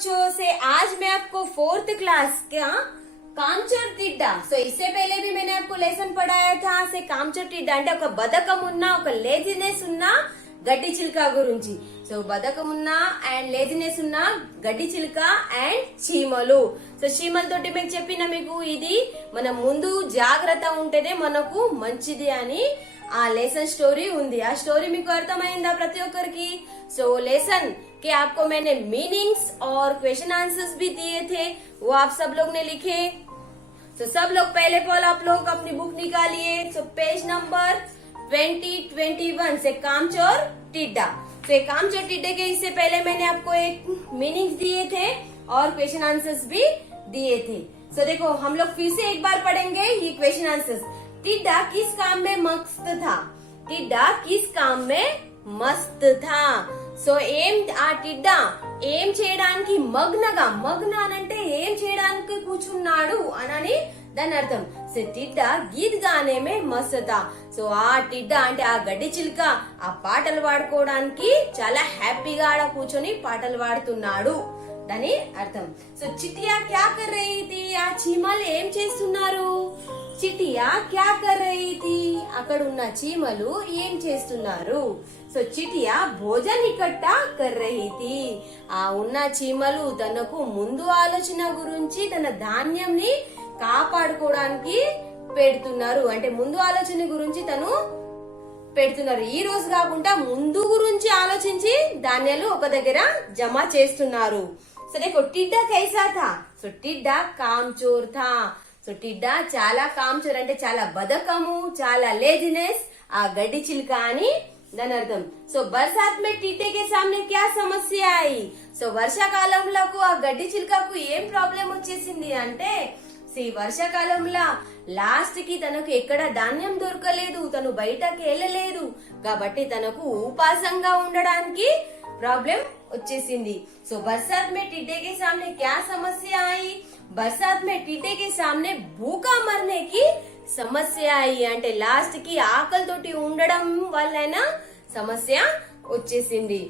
बच्चों से आज मैं आपको फोर्थ क्लास का कामचोर टिड्डा इससे पहले भी मैंने आपको लेसन पढ़ाया था से कामचोर टिड्डा అంటే ఒక బదకం ఉన్న ఒక లేజినెస్ ఉన్న గడ్డి చిలుక గురించి బదకం ఉన్న అండ్ లేజినెస్ ఉన్న గడ్డి చిలుక అండ్ చీమలు చీమలతోటి మీకు చెప్పిన మీకు ఇది మనం ముందు జాగ్రత్త ఉంటేనే మనకు మంచిది అని आ लेसन स्टोरी उंदी आ स्टोरी మీకు అర్థమైందా ప్రతి ఒక్కరికి लेसन के आपको मैंने मीनिंग्स और क्वेश्चन आंसर्स भी दिए थे वो आप सब लोग ने लिखे सब लोग पहले पॉल आप लोग अपनी बुक निकालिए पेज नंबर 2021 से कामचोर टिड्डा कामचोर टिड्डे के इससे पहले मैंने आपको एक मीनिंग्स दिए थे और क्वेश्चन आंसर्स भी दिए थे देखो हम लोग फिर से एक बार पढ़ेंगे ये क्वेश्चन आंसर्स टिड्डा किस काम में मस्त था टिड्डा किस काम में मस्त था ఏం ఆ టిడ్డా ఏం చేయడానికి మగ్నగా మగ్న అంటే ఏం చేయడానికి కూర్చున్నాడు అని దాని అర్థం టిడ్డా గీత్ గానే మే మస్త్ థా ఆ టిడ్డా అంటే ఆ గడ్డి చిలుక ఆ పాటలు పాడుకోవడానికి చాలా హ్యాపీగా ఆడ కూర్చొని పాటలు పాడుతున్నాడు దాని అర్థం చిటియా క్యా కర్ రహీ థీ ఆ చీమలు ఏం చేస్తున్నారు చిటియా క్యా కర్ రహీ థీ అక్కడ ఉన్న చీమలు ఏం చేస్తున్నారు చిటియా భోజన్ ఇకట్టా కర్ రహీ థీ ఆ ఉన్న చీమలు తనకు ముందు ఆలోచన గురించి తన ధాన్యంని కాపాడుకోవడానికి పెడుతున్నారు అంటే ముందు ఆలోచన గురించి తను పెడుతున్నారు ఈ రోజు కాకుండా ముందు గురించి ఆలోచించి ధాన్యాలు ఒక దగ్గర జమ చేస్తున్నారు देखो टिड्डा कैसा था टिड्डा कामचोर था టిడ్డా చాలా కామ్చోర్ అంటే చాలా బదకము చాలా లేజినెస్ ఆ గడ్డి చిలుక అని దాని అర్థం బర్సాత్ మే టిడ్డే కే సామ్నే క్యా సమస్య आई వర్షాకాలంలో ఆ గడ్డి చిలుకకు ఏం ప్రాబ్లం వచ్చేసింది అంటే వర్షాకాలంలో లాస్ట్ కి తనకు ఎక్కడ ధాన్యం దొరకలేదు తను బయటకి వెళ్ళలేదు కాబట్టి తనకు ఉపాసంగా ఉండడానికి प्रॉब्लम వచ్చేసింది बरसात में टिड्डे के सामने क्या समस्या आई बरसात में टिड्डे के सामने भूखा मरने की समस्या आई అంటే లాస్ట్ కి ఆకలి తోటి ఉండడం వల్లైనా సమస్య వచ్చేసింది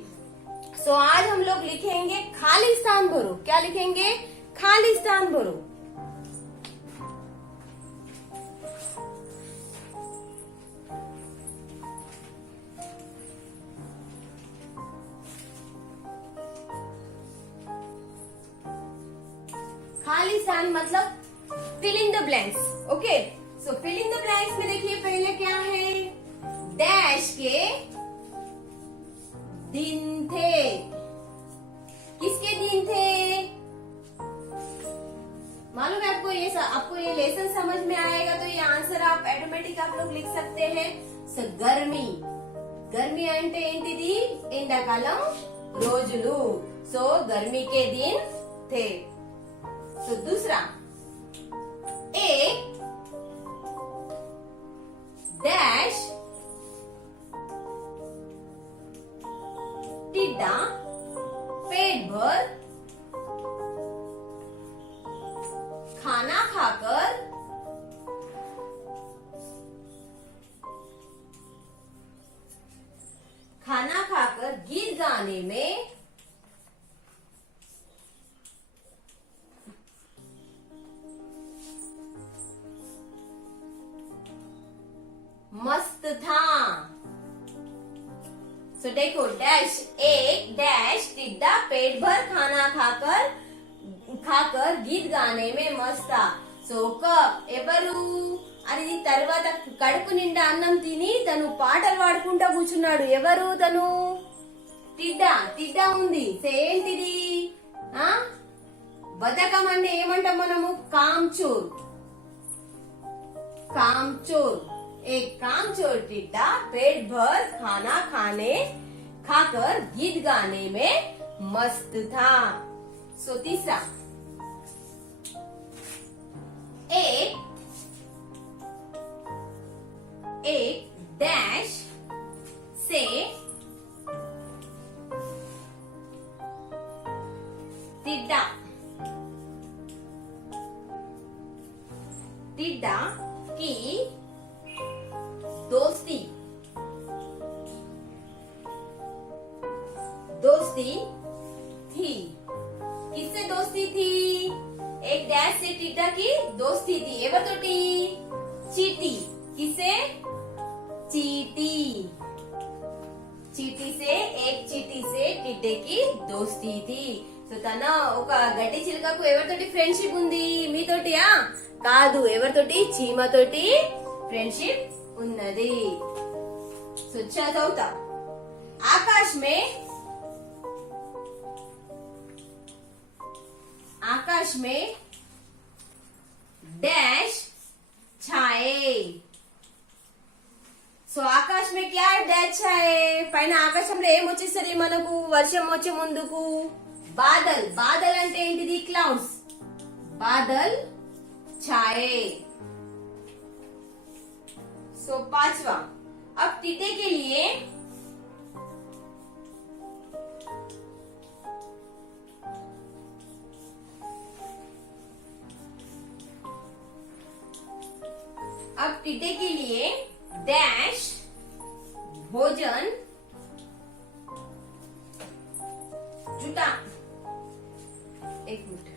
आज हम लोग लिखेंगे खाली स्थान भरो क्या लिखेंगे खाली स्थान भरो खाली स्थान मतलब fill in the blanks okay fill in the blanks में देखिए पहले क्या है डैश के दिन थे किसके दिन थे मालूम है आपको ये लेसन समझ में आएगा तो ये आंसर आप ऑटोमेटिक आप लोग लिख सकते हैं गर्मी गर्मी అంటే ఏంటిది ఎండాకాలం రోజులు गर्मी के दिन थे दूसरा एक डैश टिड्डा पेट भर खाना खाकर गीत गाने में मस्त था देखो डैश एक डैश टिड्डा पेट भर खाना खाकर गीत गाने में मस्त था ఎవరు అది తర్వాత కడుపు నిండా అన్నం తిని తను పాటలు పాడుకుంటా కూర్చున్నాడు ఎవరు తను టిడ్డా ఉంది ఏంటిది బతకం అంటే ఏమంటాం మనము కామ్చోర్ एक कामचोर टिड्डा पेट भर खाना खाकर गीत गाने में मस्त था तीसरा एक डैश से टिड्डा की दोस्ती थी किस टिड्डा की दोस्ती थी ఎవరితోటి చీటీ किसे चीटी చీటీ से एक చీటీ से टिड्डे की दोस्ती थी సో తన ఒక గడ్డి చిలుకకు ఎవరితోటి ఫ్రెండ్షిప్ ఉంది మీతోటియా కాదు ఎవరితోటి చీమతోటి ఫ్రెండ్షిప్ ఉన్నది సో చదవుతా आकाश में डैश छाए సో ఆకాశ్ మే క్యా డాష్ ఛాయే పైన ఆకాశంలో ఏం వచ్చేసరి మనకు వర్షం వచ్చే ముందుకు బాదల్ బాదల్ అంటే ఏంటిది క్లౌడ్స్ బాదల్ ఛాయే సో पांचवा अब टिड्डे के लिए अब टिड्डे के लिए डैश भोजन जुटा एक मिनट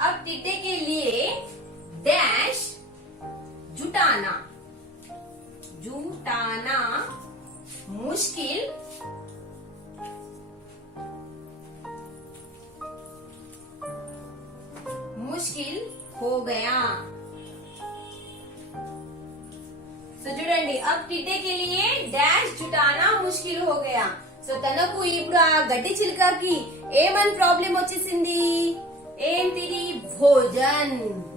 अब टिड्डे के लिए डैश जुटाना जुटाना मुश्किल मुश्किल हो गया సో చూడండి अब टिड्डे के लिए डैश जुटाना मुश्किल हो गया సో తనకు ఇప్పుడు ఆ గడ్డి చిలుకకి ఏమని ప్రాబ్లం వచ్చేసింది ఏంటిది భోజన్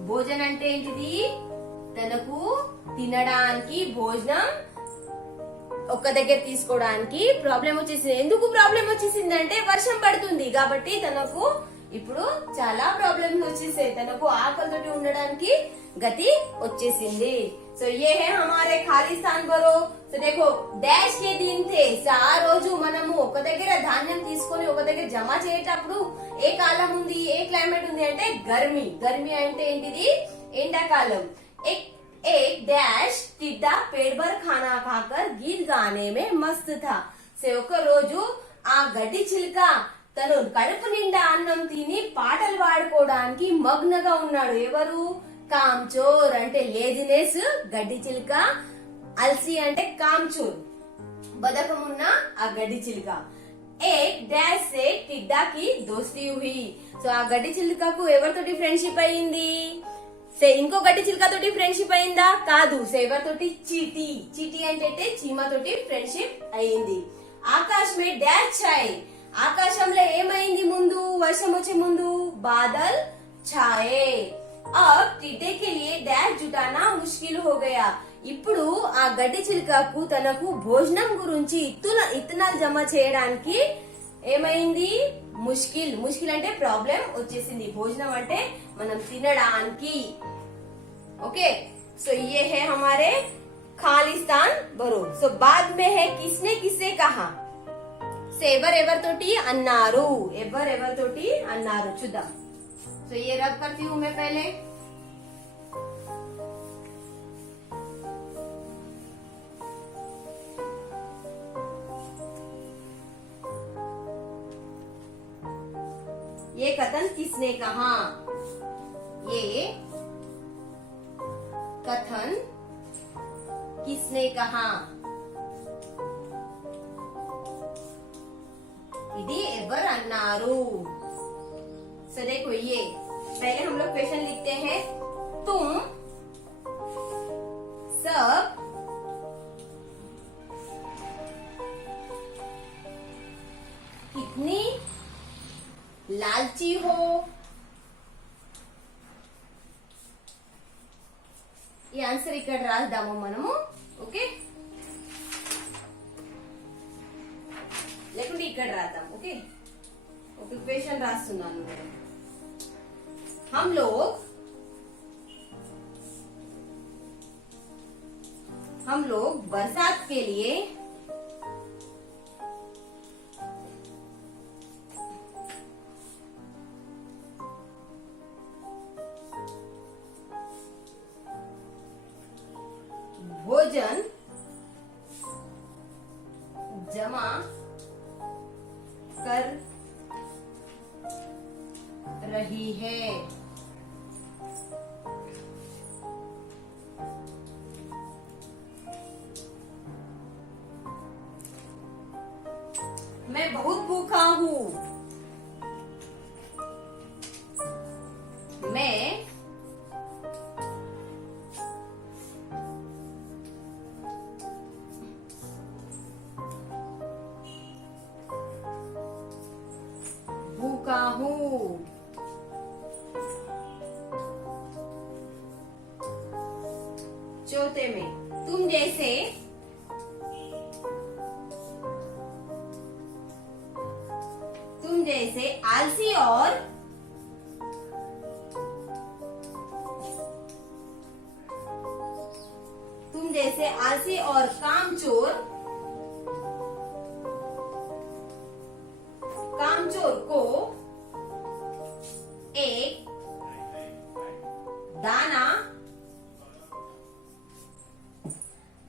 భోజన్ అంటే ఏంటిది తనకు తినడానికి భోజనం ఒక్క దగ్గర తీసుకోవడానికి ప్రాబ్లం వచ్చేసింది ఎందుకు ప్రాబ్లం వచ్చేసింది అంటే వర్షం పడుతుంది కాబట్టి తనకు ఇప్పుడు చాలా ప్రాబ్లమ్స్ వచ్చేసాయి తనకు ఆకలితోటి ఉండడానికి గతి వచ్చేసింది సో ये है हमारे खालिस्तान बरो సో देखो డాష్ కే దిన్ थे ఆ రోజు మనము ఒక దగ్గర ధాన్యం తీసుకొని ఒక దగ్గర జమ చేసేటప్పుడు ఏ కాలం ఉంది ఏ క్లైమేట్ ఉంది అంటే గర్మి గర్మి అంటే ఏంటిది ఎండాకాలం एक डैश टिड्डा पेट भर खाना खाकर गीत गाने में मस्त था సో ఒక రోజు ఆ గడ్డి చిలుక తను కడుపు నిండా అన్నం తిని పాటలు పాడుకోవడానికి మగ్నగా ఉన్నాడు ఎవరు కామ్చోర్ అంటే లేజినెస్ గడ్డి చిలుక అల్సి అంటే కామ్చోర్ బదకం ఉన్న ఆ గడ్డి చిలుక एक डैश से टिड्डा की दोस्ती हुई సో ఆ గడ్డి చిలుకకు ఎవరితోటి ఫ్రెండ్షిప్ అయింది సే ఇంకో గడ్డి చిలుక తోటి ఫ్రెండ్షిప్ అయిందా కాదు సో ఎవరితోటి చీటీ చీటీ అంటే చీమతోటి ఫ్రెండ్షిప్ అయింది ఆకాశ్ మే డాష్ ఛాయే ఆకాశంలో ఏమైంది ముందు వర్షం వచ్చే ముందు బాదల్ ఛాయే अब टिड्डे के लिए डैश जुटाना मुश्किल हो गया ఇప్పుడు ఆ గడ్డి చిలుకకు తనకు భోజనం గురించి ఇత్తనాలు జమ చేయడానికి ఏమైంది ముష్కిల్ ముష్కిల్ అంటే ప్రాబ్లం వచ్చేసింది భోజనం అంటే మనం తినడానికి ఓకే సో ये है हमारे खालिस्तान बरो సో बाद में है किसने किसे कहा సో ఎవరెవరితోటి అన్నారు ఎవరెవరితోటి అన్నారు చూద్దాం సో ये रब करती हूं मैं पहले ये कथन किसने कहा ये कथन किसने कहा ఇది ఎవరు అన్నారు సో देखो ये पहले हम लोग क्वेश्चन लिखते हैं तुम सब कितनी लालची हो ఈ ఆన్సర్ ఇక్కడ రాద్దాము మనము ఓకే లేకుంటే ఇక్కడ రాద్దాం ఓకే ఒక క్వశ్చన్ రాస్తున్నాను हम लोग बरसात के लिए भोजन जमा कर रही है। मैं बहुत भूखा हूँ। मैं भूखा हूँ। चौथे में तुम जैसे आलसी और कामचोर को एक दाना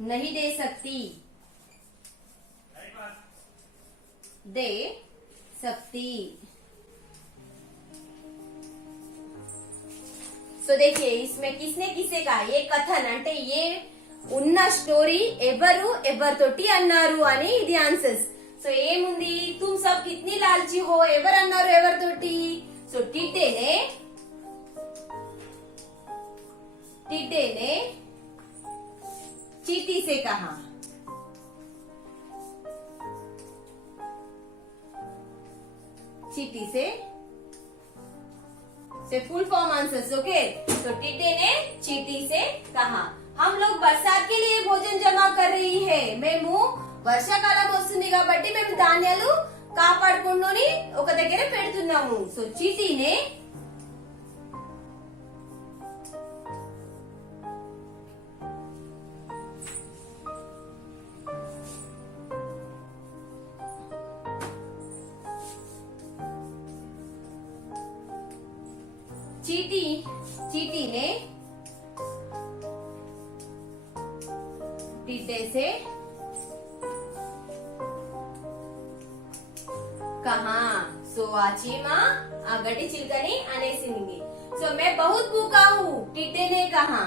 नहीं दे सकती। सो देखिए इसमें किसने किसे कहा, ये कथन అంటే ये ఉన్న స్టోరీ ఎవరితోటి అన్నారు అని ఇది ఆన్సర్స్. సో ఏముంది, तुम सब कितनी लालची हो ఎవరు అన్నారు ఎవరితోటి. సో టిడ్డేనే चींटी से कहा. चींटी से फुल फॉर्म आंसर्स. ओके, तो टिड्डे ने चींटी से कहा हम लोग बरसात के लिए भोजन जमा कर रही है. మేము వర్షాకాలం వస్తుంది కాబట్టి మేము ధాన్యాలు కాపాడుకొని ఒక దగ్గర పెడుతున్నాము. సో చీటీనే चीटी ने टिड्डे से कहा. సో ఆ చీమ ఆ గడ్డి చిలుకని అనేసింది. సో मैं बहुत भूखा हूँ टिड्डे ने कहा.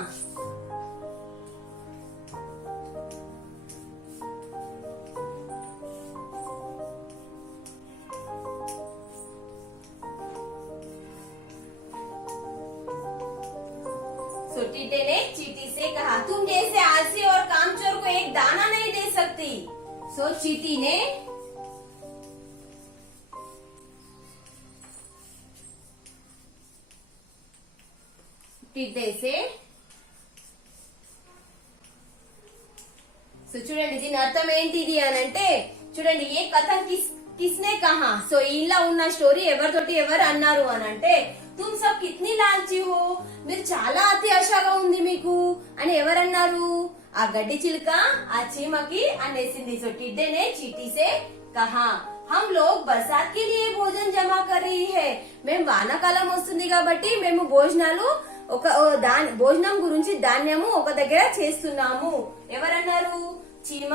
तो टिड्डे ने चींटी से कहा तुम जैसे आलसी और कामचोर को एक दाना नहीं दे सकती. सो चींटी ने टिड्डे से సో చూడండి దీని అర్థం ఏంటిది అని అంటే చూడండి ఏ కథ కిస్నే కహా. సో ఇలా ఉన్న స్టోరీ ఎవరితోటి ఎవరు అన్నారు అని అంటే तुम सब कितनी लालची हो మీరు చాలా అతి ఆశగా ఉంది మీకు అని ఎవరన్నారు, ఆ గడ్డి చిలుక ఆ చీమకి అనేసింది. సో टिड्डे ने चींटी से कहा हम लोग बरसात के लिए भोजन जमा कर रही है. మేము వానాకాలం వస్తుంది కాబట్టి మేము భోజనం గురించి ధాన్యము ఒక దగ్గర చేస్తున్నాము. ఎవరన్నారు, చీమ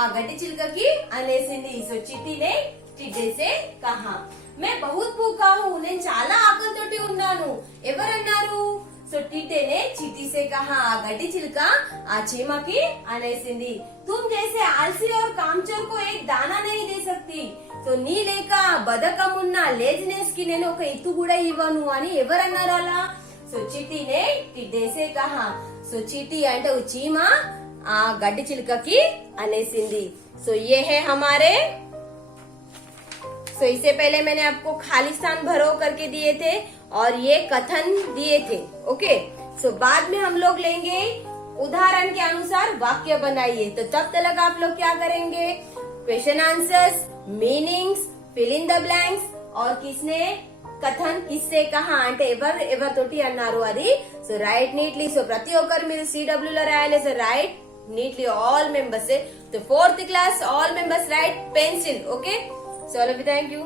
ఆ గడ్డి చిలుకకి అనేసింది. సో చీటీ ने टिड्डे से कहा मैं बहुत भूखा हूँ నేను చాలా ఆకలితోటి ఉన్నాను. ఎవరన్నారు, సో टिड्डे ने चींटी से कहा ఆ గడ్డి చిలుక ఆ చీమకి అనేసింది. तुम जैसे आलसी और कामचोर को एक दाना नहीं दे सकती. సో నీ లేక బద్ధకమున్న లేజినెస్ కి నేను ఒక ఇత్తు కూడా ఇవ్వను అని ఎవరన్నారు అలా. సో చీటీ ने टिड्डे से कहा. సో చీటీ అంటే చీమ ఆ గడ్డి చిలుకకి అనేసింది. సో ये है हमारे. सो इससे पहले मैंने आपको खाली स्थान भरो करके दिए थे और ये कथन दिए थे. ओके, सो बाद में हम लोग लेंगे उदाहरण के अनुसार वाक्य बनाइए. तो तब तक आप लोग क्या करेंगे, question answers, meanings, fill in the blanks और किसने కథన్ కిస్సే కహా అంటే ఎవరితోటి అన్నారు అది. So right neatly. సో ప్రతి ఒక్కరు మీరు CW లో రాయాలి. So right neatly all members. So 4th class all members right pencil. Okay, so thank you.